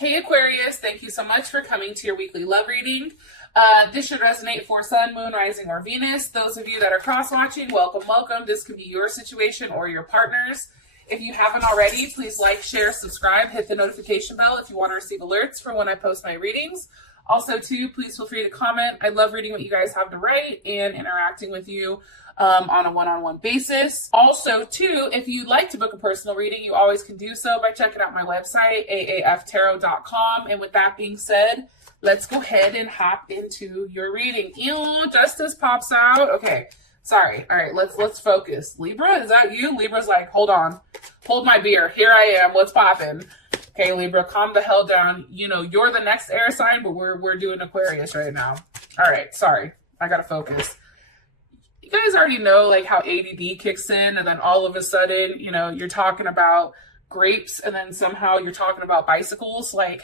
Hey Aquarius, thank you so much for coming to your weekly love reading. This should resonate for Sun, Moon, Rising, or Venus. Those of you that are cross-watching, welcome, welcome. This could be your situation or your partner's. If you haven't already, please like, share, subscribe, hit the notification bell if you want to receive alerts for when I post my readings. Also, too, please feel free to comment. I love reading what you guys have to write and interacting with you on a one-on-one basis. Also, too, if you'd like to book a personal reading, you always can do so by checking out my website, aaftarot.com. And with that being said, let's go ahead and hop into your reading. Ew, Justice pops out. Okay, sorry. All right, let's focus. Libra, is that you? Libra's like, hold on. Hold my beer. Here I am. What's popping? Okay, Libra, calm the hell down. You know, you're the next air sign, but we're doing Aquarius right now. All right, sorry. I gotta focus. You guys already know like how ADD kicks in, and then all of a sudden, you know, you're talking about grapes, and then somehow you're talking about bicycles. Like,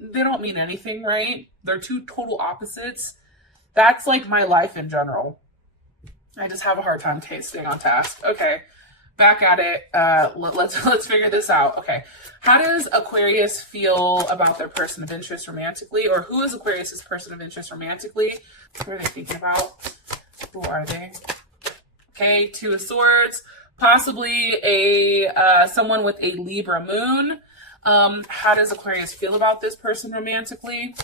they don't mean anything, right? They're two total opposites. That's like my life in general. I just have a hard time staying on task. Okay, back at it. Let's figure this out. Okay, how does Aquarius feel about their person of interest romantically, or who is Aquarius's person of interest romantically? Who are they thinking about? Who are they? Okay, Two of Swords, possibly someone with a Libra moon. How does Aquarius feel about this person romantically?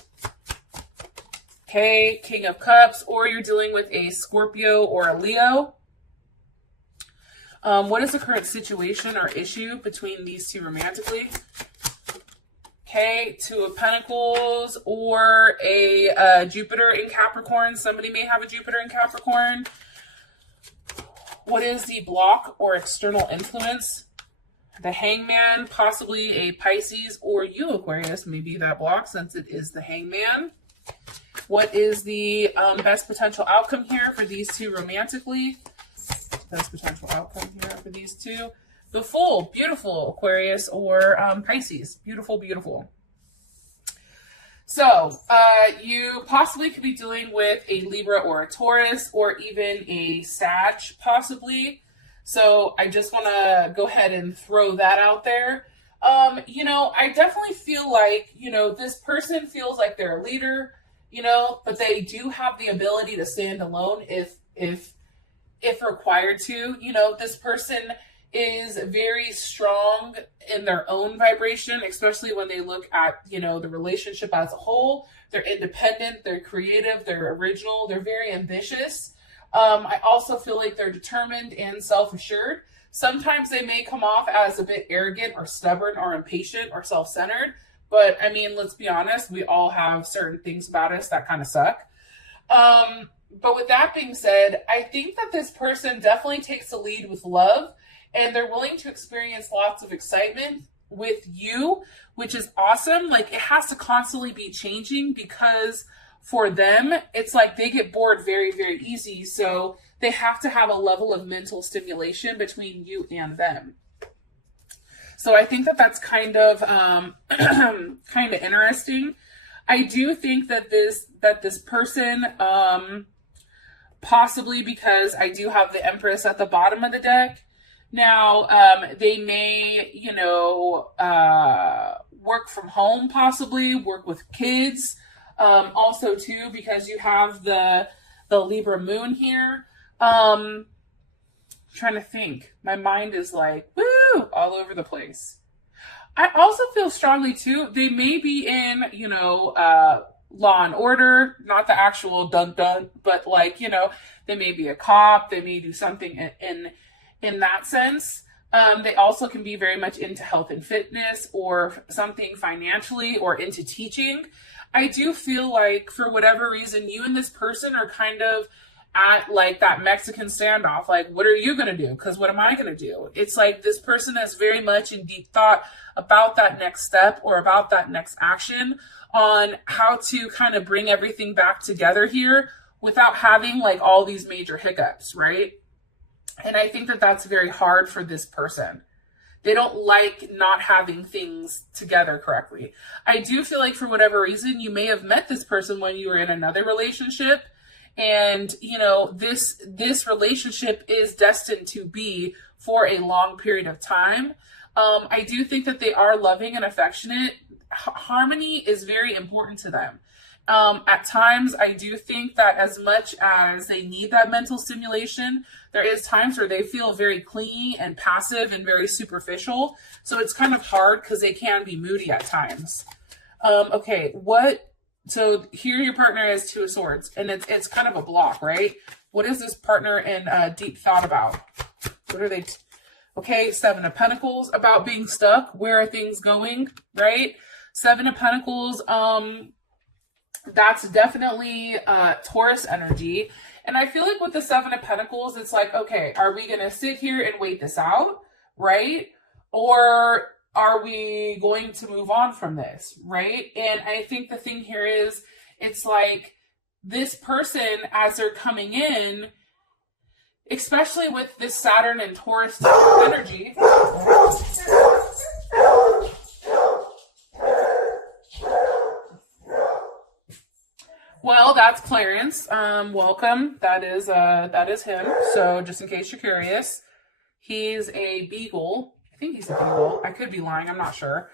Okay, King of Cups, or you're dealing with a Scorpio or a Leo. What is the current situation or issue between these two romantically? Okay, Two of Pentacles, or a Jupiter in Capricorn. Somebody may have a Jupiter in Capricorn. What is the block or external influence? The Hangman, possibly a Pisces, or you, Aquarius, may be that block since it is the Hangman. What is the best potential outcome here for these two romantically? Best potential outcome here for these two. The Fool, beautiful, Aquarius or Pisces. Beautiful, beautiful. So, you possibly could be dealing with a Libra or a Taurus, or even a Sag, possibly. So, I just want to go ahead and throw that out there. You know, I definitely feel like, you know, this person feels like they're a leader, you know, but they do have the ability to stand alone if required to. You know, this person is very strong in their own vibration, especially when they look at, you know, the relationship as a whole. They're independent, they're creative, they're original, they're very ambitious. I also feel like they're determined and self-assured. Sometimes they may come off as a bit arrogant or stubborn or impatient or self-centered, but I mean, let's be honest, we all have certain things about us that kind of suck. But with that being said, I think that this person definitely takes the lead with love, and they're willing to experience lots of excitement with you, which is awesome. Like, it has to constantly be changing, because for them, it's like they get bored very, very easy. So they have to have a level of mental stimulation between you and them. So I think that that's kind of interesting. I do think that this person, possibly because I do have the Empress at the bottom of the deck. Now, they may, you know, work from home, possibly work with kids. Also, too, because you have the Libra moon here. Trying to think. My mind is like, woo, all over the place. I also feel strongly, too, they may be in, you know, Law and Order, not the actual dun-dun, but like, you know, they may be a cop, they may do something in that sense. They also can be very much into health and fitness, or something financially, or into teaching. I do feel like, for whatever reason, you and this person are kind of at like that Mexican standoff. Like, what are you going to do? Because what am I going to do? It's like this person is very much in deep thought about that next step, or about that next action, on how to kind of bring everything back together here without having like all these major hiccups, right? And I think that that's very hard for this person. They don't like not having things together correctly. I do feel like, for whatever reason, you may have met this person when you were in another relationship, and, you know, this relationship is destined to be for a long period of time. I do think that they are loving and affectionate. Harmony is very important to them. At times, I do think that as much as they need that mental stimulation, there is times where they feel very clingy and passive and very superficial. So it's kind of hard because they can be moody at times. Okay, so here your partner is Two of Swords, and it's kind of a block, right? What is this partner in deep thought about? What are they? Okay, Seven of Pentacles, about being stuck. Where are things going, right? Seven of Pentacles, that's definitely Taurus energy. And I feel like with the Seven of Pentacles, it's like, okay, are we going to sit here and wait this out, right? Or are we going to move on from this, right? And I think the thing here is, it's like this person, as they're coming in, especially with this Saturn and Taurus energy. Well, that's Clarence. Welcome. That is him. So just in case you're curious, he's a beagle. I think he's a beagle. I could be lying. I'm not sure.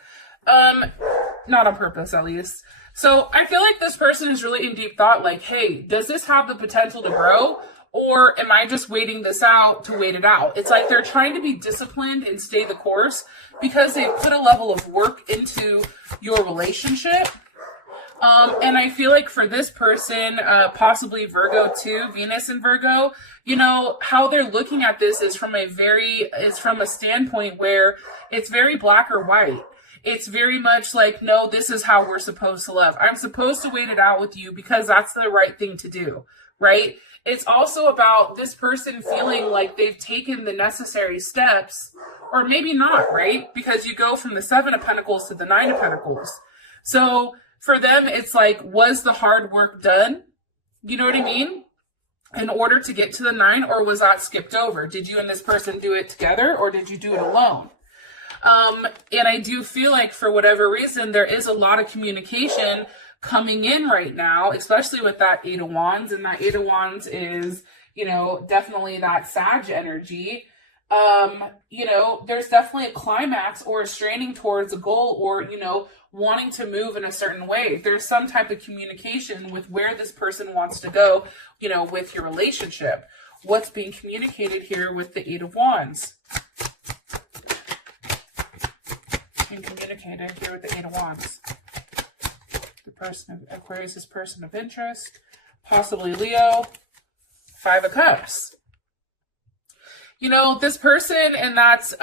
Not on purpose, at least. So I feel like this person is really in deep thought, like, hey, does this have the potential to grow? Or am I just waiting this out to wait it out? It's like they're trying to be disciplined and stay the course because they've put a level of work into your relationship. And I feel like for this person, possibly Virgo too, Venus in Virgo, you know, how they're looking at this is from a standpoint where it's very black or white. It's very much like, no, this is how we're supposed to love. I'm supposed to wait it out with you because that's the right thing to do, right? It's also about this person feeling like they've taken the necessary steps, or maybe not, right? Because you go from the Seven of Pentacles to the Nine of Pentacles. So for them, it's like, was the hard work done? You know what I mean? In order to get to the Nine, or was that skipped over? Did you and this person do it together, or did you do it alone? And I do feel like for whatever reason, there is a lot of communication coming in right now, especially with that Eight of Wands. And that Eight of Wands is, you know, definitely that Sag energy. You know, there's definitely a climax or a straining towards a goal, or, you know, wanting to move in a certain way. There's some type of communication with where this person wants to go, you know, with your relationship. What's being communicated here with the Eight of Wands? Being communicated here with the Eight of Wands. The person of Aquarius is person of interest, possibly Leo. Five of Cups. You know, this person, and that's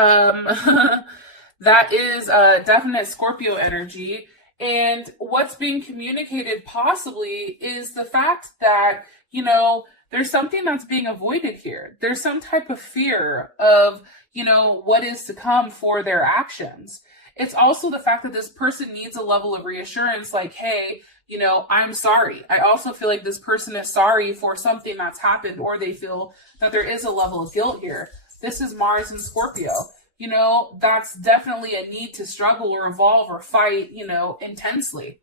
that is a definite Scorpio energy. And what's being communicated possibly is the fact that, you know, there's something that's being avoided here. There's some type of fear of, you know, what is to come for their actions. It's also the fact that this person needs a level of reassurance, like, hey, you know, I'm sorry. I also feel like this person is sorry for something that's happened, or they feel that there is a level of guilt here. This is Mars and Scorpio. You know, that's definitely a need to struggle or evolve or fight, you know, intensely,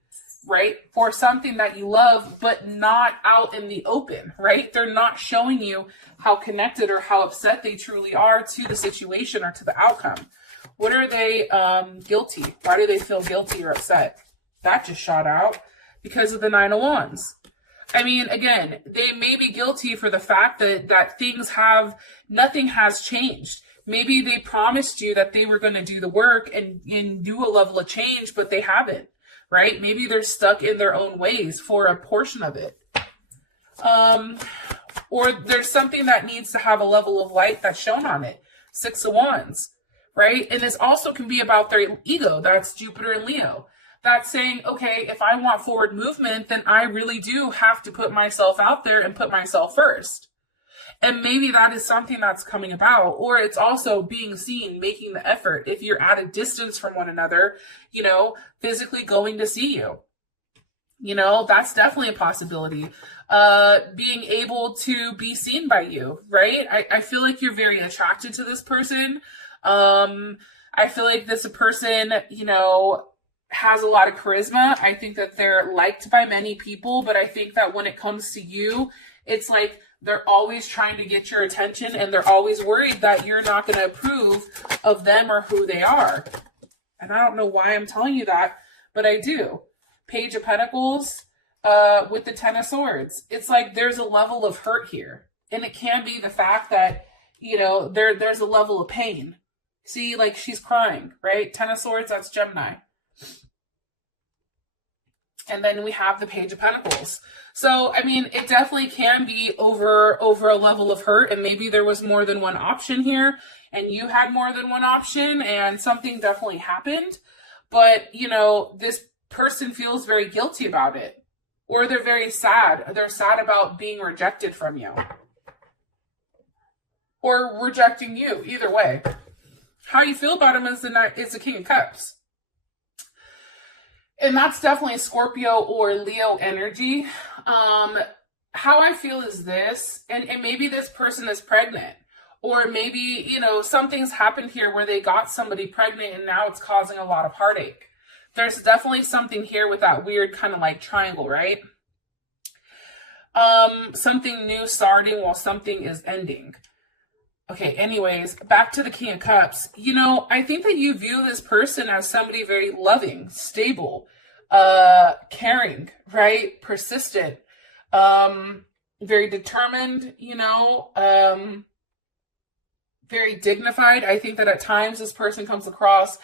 right? For something that you love, but not out in the open, right? They're not showing you how connected or how upset they truly are to the situation or to the outcome. What are they guilty? Why do they feel guilty or upset? That just shot out because of the Nine of Wands. I mean, again, they may be guilty for the fact that nothing has changed. Maybe they promised you that they were going to do the work and do a level of change, but they haven't, right? Maybe they're stuck in their own ways for a portion of it. Or there's something that needs to have a level of light that's shown on it. Six of Wands. Right? And this also can be about their ego. That's Jupiter and Leo. That's saying, okay, if I want forward movement, then I really do have to put myself out there and put myself first. And maybe that is something that's coming about. Or it's also being seen, making the effort. If you're at a distance from one another, you know, physically going to see you. You know, that's definitely a possibility. Being able to be seen by you, right? I feel like you're very attracted to this person. I feel like this person, you know, has a lot of charisma. I think that they're liked by many people, but I think that when it comes to you, It's like they're always trying to get your attention, and they're always worried that you're not going to approve of them or who they are. And I don't know why I'm telling you that, but I do. Page of Pentacles with the Ten of Swords. It's like there's a level of hurt here. And it can be the fact that, you know, there's a level of pain. See, like she's crying, right? Ten of Swords, that's Gemini. And then we have the Page of Pentacles. So, I mean, it definitely can be over a level of hurt, and maybe there was more than one option here, and you had more than one option, and something definitely happened. But, you know, this person feels very guilty about it, or they're very sad. They're sad about being rejected from you, or rejecting you, either way. How you feel about them is the King of Cups. And that's definitely Scorpio or Leo energy. How I feel is this, and maybe this person is pregnant, or maybe, you know, something's happened here where they got somebody pregnant and now it's causing a lot of heartache. There's definitely something here with that weird kind of like triangle, right? Something new starting while something is ending. Okay, anyways, back to the King of Cups. You know, I think that you view this person as somebody very loving, stable, caring, right? Persistent, very determined, you know, very dignified. I think that at times this person comes across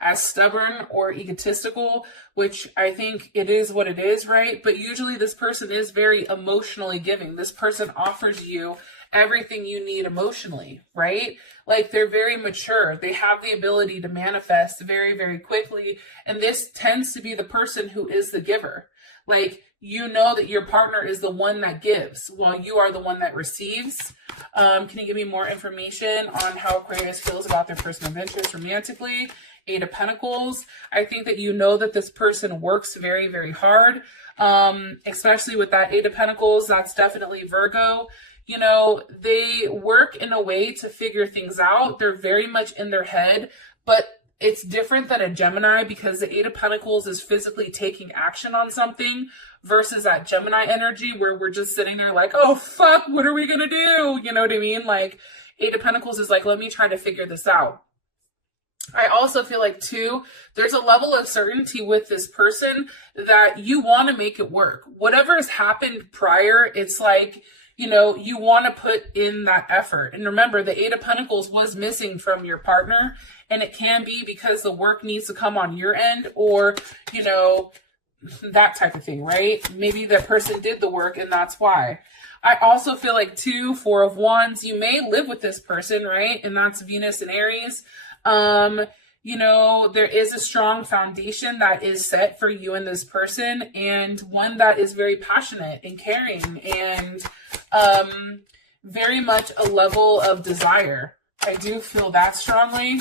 as stubborn or egotistical, which I think it is what it is, right? But usually this person is very emotionally giving. This person offers you everything you need emotionally, right? Like they're very mature. They have the ability to manifest very, very quickly. And this tends to be the person who is the giver. Like, you know that your partner is the one that gives while you are the one that receives. Can you give me more information on how Aquarius feels about their person of interest romantically? Eight of Pentacles. I think that you know that this person works very, very hard, especially with that Eight of Pentacles. That's definitely Virgo. You know, they work in a way to figure things out. They're very much in their head, but it's different than a Gemini because the Eight of Pentacles is physically taking action on something versus that Gemini energy where we're just sitting there like, oh, fuck, what are we going to do? You know what I mean? Like, Eight of Pentacles is like, let me try to figure this out. I also feel like, too, there's a level of certainty with this person that you want to make it work. Whatever has happened prior, it's like, you know, you want to put in that effort. And remember, the Eight of Pentacles was missing from your partner. And it can be because the work needs to come on your end or, you know, that type of thing, right? Maybe that person did the work and that's why. I also feel like, too, Four of Wands, you may live with this person, right? And that's Venus and Aries. You know, there is a strong foundation that is set for you and this person, and one that is very passionate and caring and very much a level of desire. I do feel that strongly.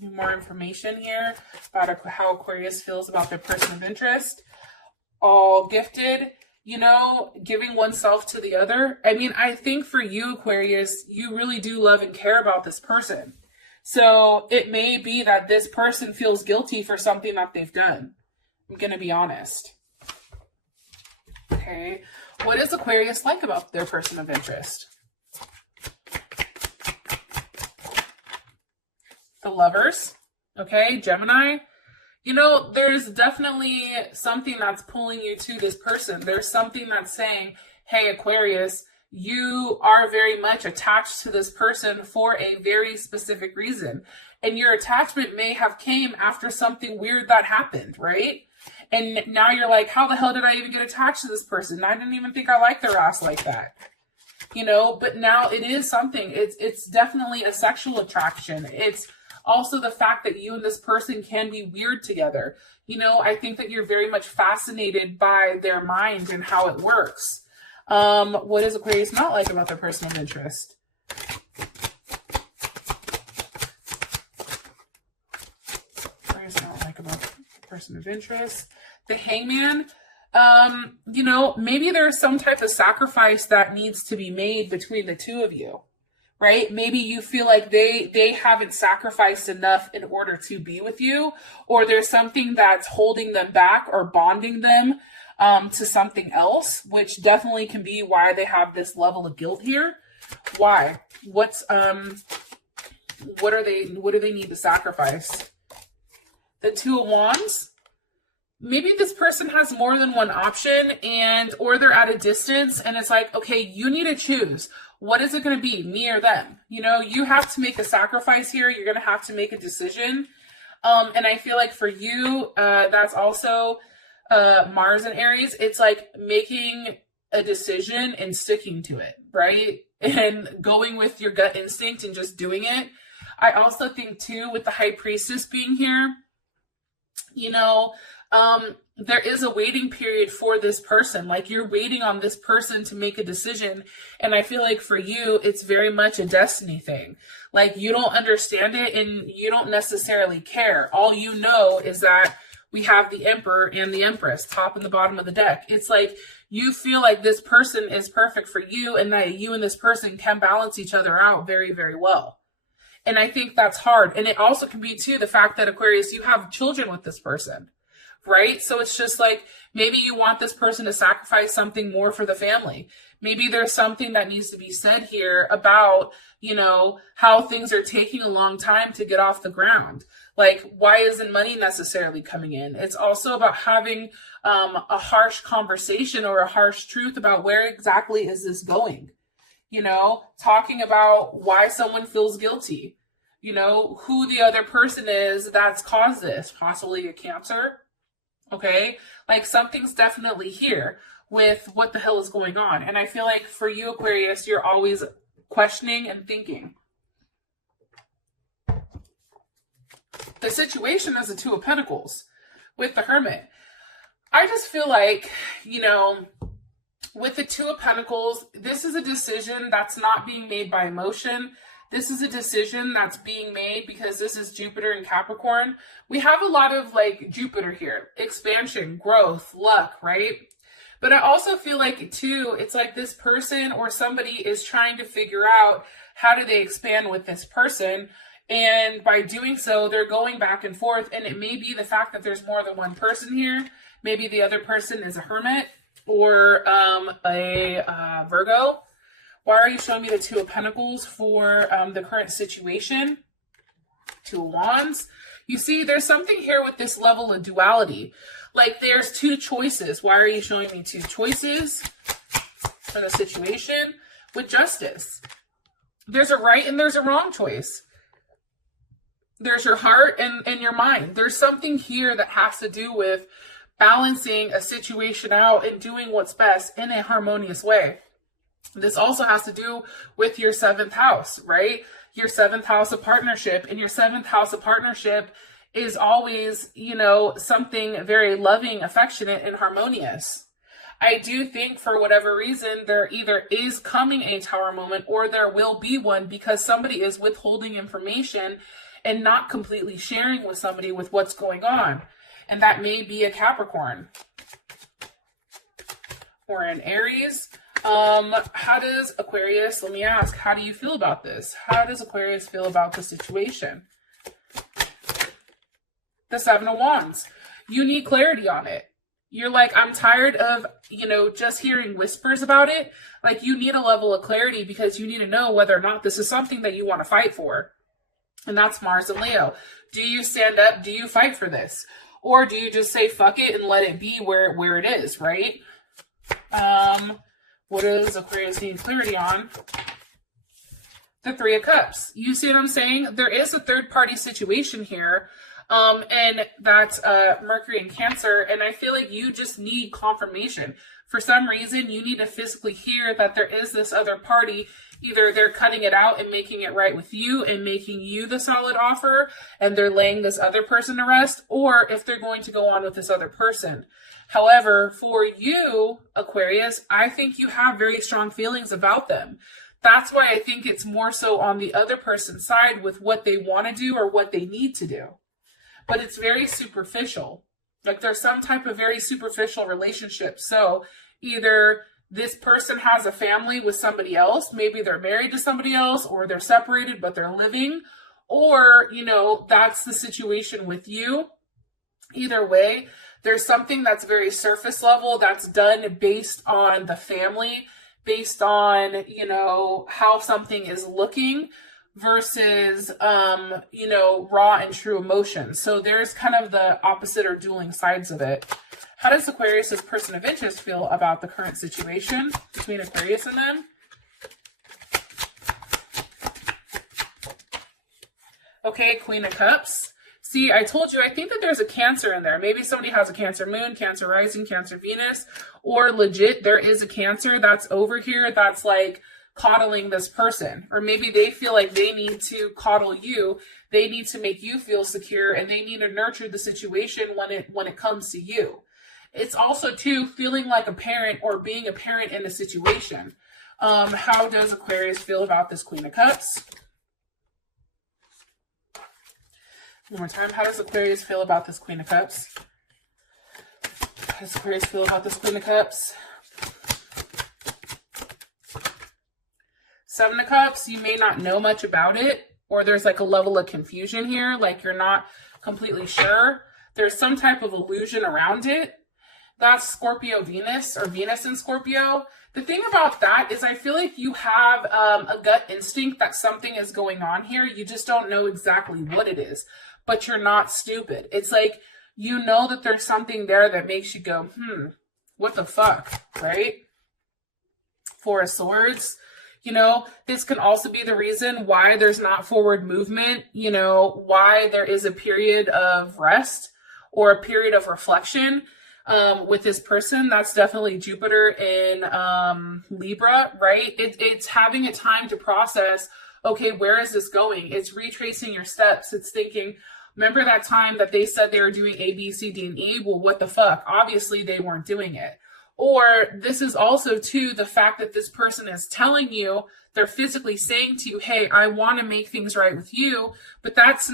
More information here about how Aquarius feels about their person of interest. All gifted, you know, giving oneself to the other. I mean, I think for you, Aquarius, you really do love and care about this person. So it may be that this person feels guilty for something that they've done. I'm going to be honest. Okay. What is Aquarius like about their person of interest? The Lovers. Okay. Gemini. You know, there's definitely something that's pulling you to this person. There's something that's saying, hey, Aquarius, you are very much attached to this person for a very specific reason. And your attachment may have came after something weird that happened, right? And now you're like, how the hell did I even get attached to this person? I didn't even think I liked their ass like that. You know, but now it is something. It's definitely a sexual attraction. It's also the fact that you and this person can be weird together. You know, I think that you're very much fascinated by their mind and how it works. What is Aquarius not like about their person of interest? Aquarius not like about their person of interest. The Hangman. You know, maybe there's some type of sacrifice that needs to be made between the two of you, right? Maybe you feel like they haven't sacrificed enough in order to be with you, or there's something that's holding them back or bonding them to something else, which definitely can be why they have this level of guilt here. Why? What do they need to sacrifice? The Two of Wands. Maybe this person has more than one option, or they're at a distance, and it's like, okay, you need to choose. What is it going to be, me or them? You know, you have to make a sacrifice here. You're going to have to make a decision. And I feel like for you, that's also Mars and Aries. It's like making a decision and sticking to it, right? And going with your gut instinct and just doing it. I also think too, with the High Priestess being here, you know, there is a waiting period for this person. Like, you're waiting on this person to make a decision. And I feel like for you, it's very much a destiny thing. Like, you don't understand it and you don't necessarily care. All you know is that we have the Emperor and the Empress, top and the bottom of the deck. It's like you feel like this person is perfect for you and that you and this person can balance each other out very, very well. And I think that's hard. And it also can be too the fact that, Aquarius, you have children with this person, right? So it's just like, maybe you want this person to sacrifice something more for the family. Maybe there's something that needs to be said here about, you know, how things are taking a long time to get off the ground. Like, why isn't money necessarily coming in? It's also about having a harsh conversation or a harsh truth about where exactly is this going. You know, talking about why someone feels guilty, you know, who the other person is that's caused this, possibly a Cancer. Okay, like something's definitely here with what the hell is going on. And I feel like for you, Aquarius, you're always questioning and thinking. The situation is the Two of Pentacles with the Hermit. I just feel like, you know, with the Two of Pentacles, this is a decision that's not being made by emotion. This is a decision that's being made because this is Jupiter in Capricorn. We have a lot of like Jupiter here, expansion, growth, luck, right? But I also feel like too, it's like this person or somebody is trying to figure out how do they expand with this person. And by doing so, they're going back and forth. And it may be the fact that there's more than one person here. Maybe the other person is a Hermit or a Virgo. Why are you showing me the Two of Pentacles for the current situation? Two of Wands. You see, there's something here with this level of duality. Like, there's two choices. Why are you showing me two choices for the situation? With Justice. There's a right and there's a wrong choice. There's your heart and your mind. There's something here that has to do with balancing a situation out and doing what's best in a harmonious way. This also has to do with your 7th house, right? Your 7th house of partnership. And your 7th house of partnership is always, you know, something very loving, affectionate, and harmonious. I do think for whatever reason, there either is coming a Tower moment or there will be one because somebody is withholding information and not completely sharing with somebody with what's going on. And that may be a Capricorn or an Aries. How does Aquarius, let me ask, how do you feel about this? How does Aquarius feel about the situation? The Seven of Wands. You need clarity on it. You're like, I'm tired of, you know, just hearing whispers about it. Like, you need a level of clarity because you need to know whether or not this is something that you want to fight for. And that's Mars and Leo. Do you stand up? Do you fight for this? Or do you just say, fuck it and let it be where it is, right? What does Aquarius need clarity on? The Three of Cups. You see what I'm saying? There is a third-party situation here, and that's Mercury in Cancer, and I feel like you just need confirmation. For some reason, you need to physically hear that there is this other party. Either they're cutting it out and making it right with you and making you the solid offer, and they're laying this other person to rest, or if they're going to go on with this other person. However, for you, Aquarius, I think you have very strong feelings about them. That's why I think it's more so on the other person's side with what they want to do or what they need to do. But it's very superficial. Like, there's some type of very superficial relationship. So either This person has a family with somebody else. Maybe they're married to somebody else, or they're separated, but they're living, or, you know, that's the situation with you. Either way, there's something that's very surface level that's done based on the family, based on, you know, how something is looking versus, you know, raw and true emotions. So there's kind of the opposite or dueling sides of it. How does Aquarius's person of interest feel about the current situation between Aquarius and them? Okay, Queen of Cups. See, I told you, I think that there's a Cancer in there. Maybe somebody has a Cancer moon, Cancer rising, Cancer Venus, or legit there is a Cancer that's over here that's like coddling this person. Or maybe they feel like they need to coddle you. They need to make you feel secure, and they need to nurture the situation when it comes to you. It's also, too, feeling like a parent or being a parent in a situation. How does Aquarius feel about this Queen of Cups? One more time. How does Aquarius feel about this Queen of Cups? How does Aquarius feel about this Queen of Cups? Seven of Cups, you may not know much about it, or there's like a level of confusion here, like you're not completely sure. There's some type of illusion around it. That's Scorpio Venus, or Venus in Scorpio. The thing about that is I feel like you have a gut instinct that something is going on here. You just don't know exactly what it is, but you're not stupid. It's like, you know that there's something there that makes you go, what the fuck, right? Four of Swords. You know, this can also be the reason why there's not forward movement, you know, why there is a period of rest or a period of reflection. With this person. That's definitely Jupiter in Libra, right? It's having a time to process, okay, where is this going? It's retracing your steps. It's thinking, remember that time that they said they were doing A, B, C, D, and E? Well, what the fuck? Obviously, they weren't doing it. Or this is also, too, the fact that this person is telling you, they're physically saying to you, hey, I want to make things right with you, but that's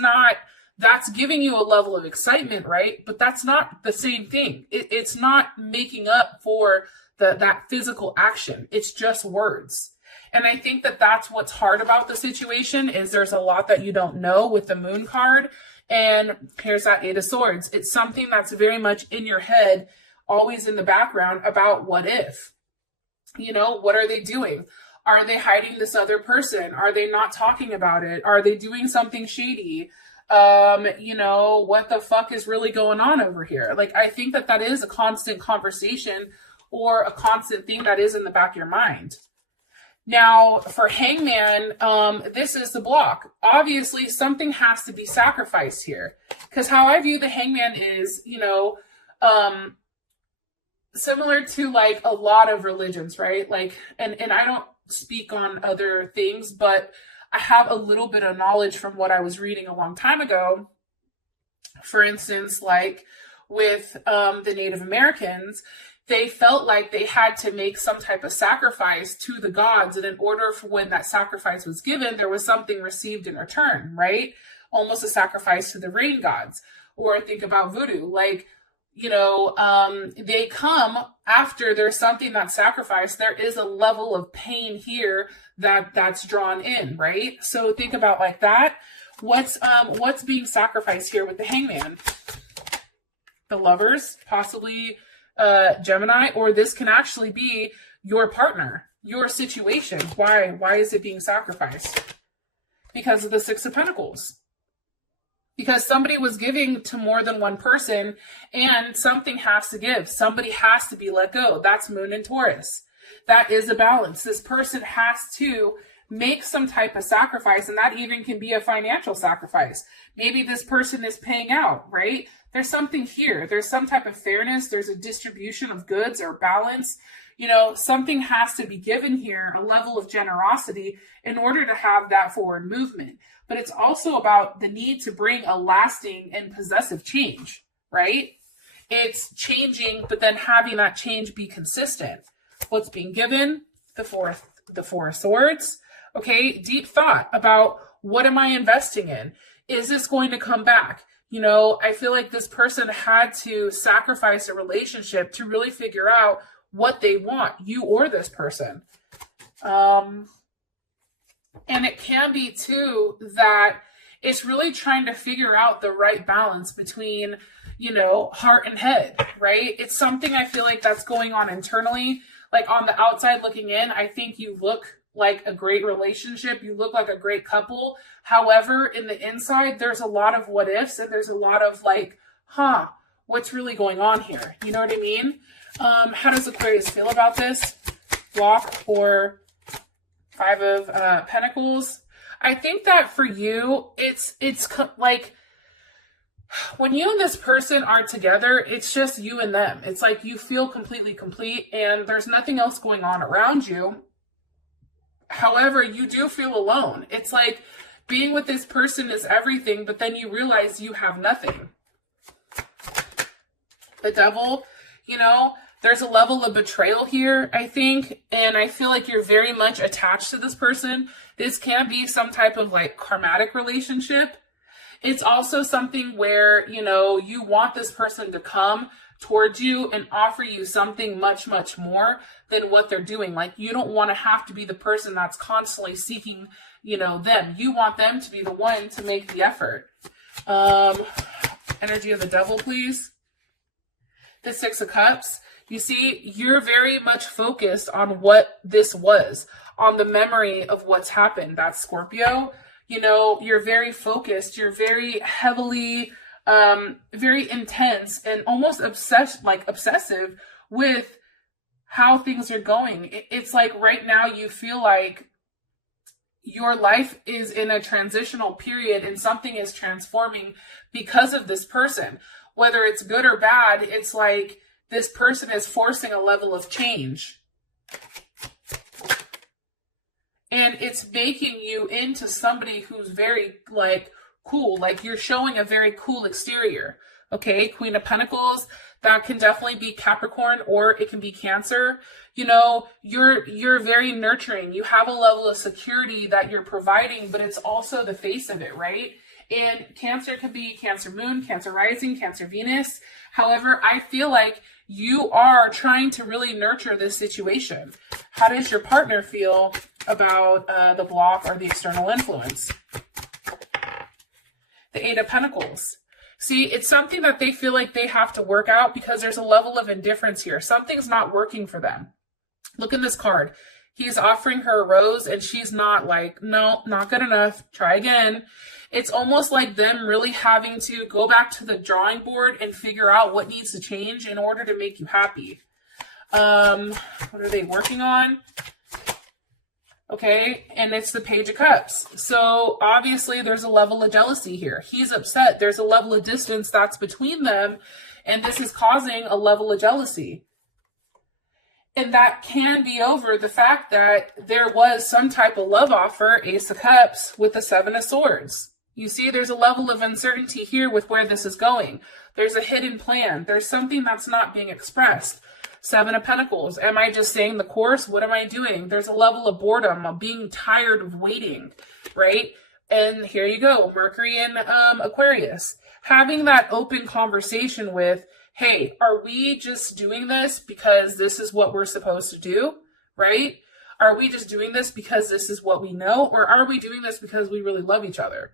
giving you a level of excitement, right? But that's not the same thing. It's not making up for that physical action. It's just words. And I think that that's what's hard about the situation, is there's a lot that you don't know with the Moon card. And here's that Eight of Swords. It's something that's very much in your head, always in the background, about what if. You know, what are they doing? Are they hiding this other person? Are they not talking about it? Are they doing something shady? You know, what the fuck is really going on over here? Like, I think that that is a constant conversation or a constant thing that is in the back of your mind. Now, for Hangman, this is the block. Obviously, something has to be sacrificed here. Because how I view the Hangman is, you know, similar to, like, a lot of religions, right? Like, and I don't speak on other things, but I have a little bit of knowledge from what I was reading a long time ago. For instance, like with the Native Americans, they felt like they had to make some type of sacrifice to the gods. And in order for when that sacrifice was given, there was something received in return, right? Almost a sacrifice to the rain gods. Or think about voodoo, like, you know, they come after there's something that's sacrificed. There is a level of pain here that's drawn in, right? So think about like that. What's being sacrificed here with the Hangman? The Lovers, possibly Gemini, or this can actually be your partner, your situation. Why is it being sacrificed? Because of the Six of Pentacles. Because somebody was giving to more than one person, and something has to give. Somebody has to be let go. That's Moon and Taurus. That is a balance. This person has to make some type of sacrifice, and that even can be a financial sacrifice. Maybe this person is paying out, right? There's something here. There's some type of fairness. There's a distribution of goods or balance. You know, something has to be given here, a level of generosity in order to have that forward movement. But it's also about the need to bring a lasting and possessive change, right? It's changing, but then having that change be consistent. What's being given? The Four of Swords. Okay, deep thought about, what am I investing in? Is this going to come back? You know, I feel like this person had to sacrifice a relationship to really figure out, what they want, you or this person. And it can be too that it's really trying to figure out the right balance between, you know, heart and head, right? It's something I feel like that's going on internally. Like on the outside looking in, I think you look like a great relationship. You look like a great couple. However, in the inside, there's a lot of what ifs and there's a lot of like, what's really going on here? You know what I mean? How does Aquarius feel about this? Block or Five of Pentacles. I think that for you, it's like when you and this person are together, it's just you and them. It's like you feel completely complete and there's nothing else going on around you. However, you do feel alone. It's like being with this person is everything, but then you realize you have nothing. The Devil, you know, there's a level of betrayal here, I think, and I feel like you're very much attached to this person. This can be some type of like karmatic relationship. It's also something where, you know, you want this person to come towards you and offer you something much, much more than what they're doing. Like, you don't want to have to be the person that's constantly seeking, you know, them. You want them to be the one to make the effort. Energy of the Devil, please. The Six of Cups. You see, you're very much focused on what this was, on the memory of what's happened. That's Scorpio. You know, you're very focused. You're very heavily, very intense and almost obsessive with how things are going. It's like right now you feel like your life is in a transitional period and something is transforming because of this person. Whether it's good or bad, it's like this person is forcing a level of change. And it's making you into somebody who's very like cool. Like you're showing a very cool exterior. Okay, Queen of Pentacles, that can definitely be Capricorn or it can be Cancer. You know, you're very nurturing. You have a level of security that you're providing, but it's also the face of it, right? And Cancer could be Cancer Moon, Cancer Rising, Cancer Venus. However, I feel like you are trying to really nurture this situation. How does your partner feel about the block or the external influence? The Eight of Pentacles. See, it's something that they feel like they have to work out because there's a level of indifference here. Something's not working for them. Look at this card. He's offering her a rose and she's not like, no, not good enough. Try again. It's almost like them really having to go back to the drawing board and figure out what needs to change in order to make you happy. What are they working on? Okay, and it's the Page of Cups. So obviously there's a level of jealousy here. He's upset. There's a level of distance that's between them, and this is causing a level of jealousy. And that can be over the fact that there was some type of love offer, Ace of Cups, with the Seven of Swords. You see, there's a level of uncertainty here with where this is going. There's a hidden plan. There's something that's not being expressed. Seven of Pentacles. Am I just saying the course? What am I doing? There's a level of boredom, of being tired of waiting, right? And here you go, Mercury in Aquarius. Having that open conversation with, hey, are we just doing this because this is what we're supposed to do, right? Are we just doing this because this is what we know? Or are we doing this because we really love each other?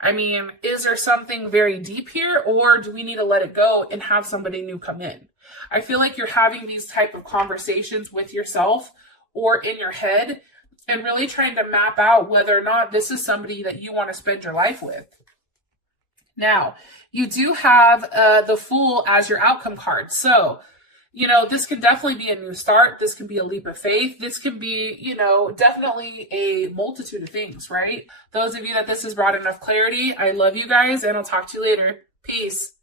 I mean, is there something very deep here, or do we need to let it go and have somebody new come in? I feel like you're having these type of conversations with yourself or in your head and really trying to map out whether or not this is somebody that you want to spend your life with. Now, you do have the Fool as your outcome card. So, you know, this can definitely be a new start. This can be a leap of faith. This can be, you know, definitely a multitude of things, right? Those of you that this has brought enough clarity, I love you guys, and I'll talk to you later. Peace.